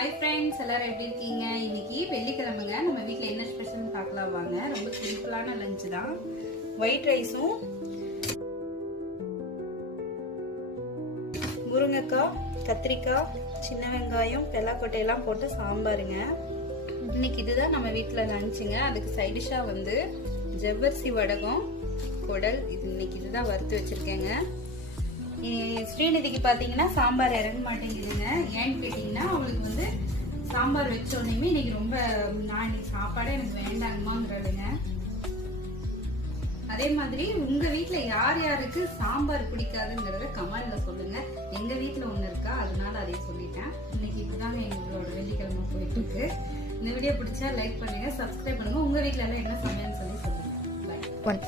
Hi friends, எல்லாரும் எப்படி இருக்கீங்க? இன்னைக்கு வெள்ளிக்கிழமைங்க. நம்ம வீட்டில் என்ன ஸ்பெஷல்னு பார்க்கலாம் வாங்க. ரொம்ப சிம்பிளான லஞ்ச் தான். ஒயிட் ரைஸும் முருங்கைக்காய், கத்திரிக்காய், சின்ன வெங்காயம், பெல்லாக்கொட்டையெல்லாம் போட்டு சாம்பாருங்க. இன்னைக்கு இதுதான் நம்ம வீட்டில் லஞ்சுங்க. அதுக்கு சைடிஷாக வந்து ஜவ்வரிசி வடகம், குடல், இன்னைக்கு இதுதான் வறுத்து வச்சிருக்கேங்க. ஸ்ரீநிதிக்கு பாத்தீங்கன்னா சாம்பார் இறங்க மாட்டேங்குதுங்க. ஏன்னு கேட்டீங்கன்னா அவளுக்கு வந்து சாம்பார் வச்ச உடனே இன்னைக்கு ரொம்ப நான் இன்னைக்கு சாப்பாடே எனக்கு வேண்டாங்கம்மாங்கிறதுங்க. அதே மாதிரி உங்க வீட்டுல யார் யாருக்கு சாம்பார் பிடிக்காதுங்கிறத கமெண்ட்ல சொல்லுங்க. எங்க வீட்டுல ஒண்ணு இருக்கா, அதனால அதை சொல்லிட்டேன். இன்னைக்கு இதுதாங்க எங்களோட வெள்ளிக்கிழமை போயிட்டு இருக்கு. இந்த வீடியோ பிடிச்சா லைக் பண்ணுங்க, சப்ஸ்கிரைப் பண்ணுங்க. உங்க வீட்டுல எல்லாம் என்ன சமையல்னு சொல்லி சொல்லுங்க. பை.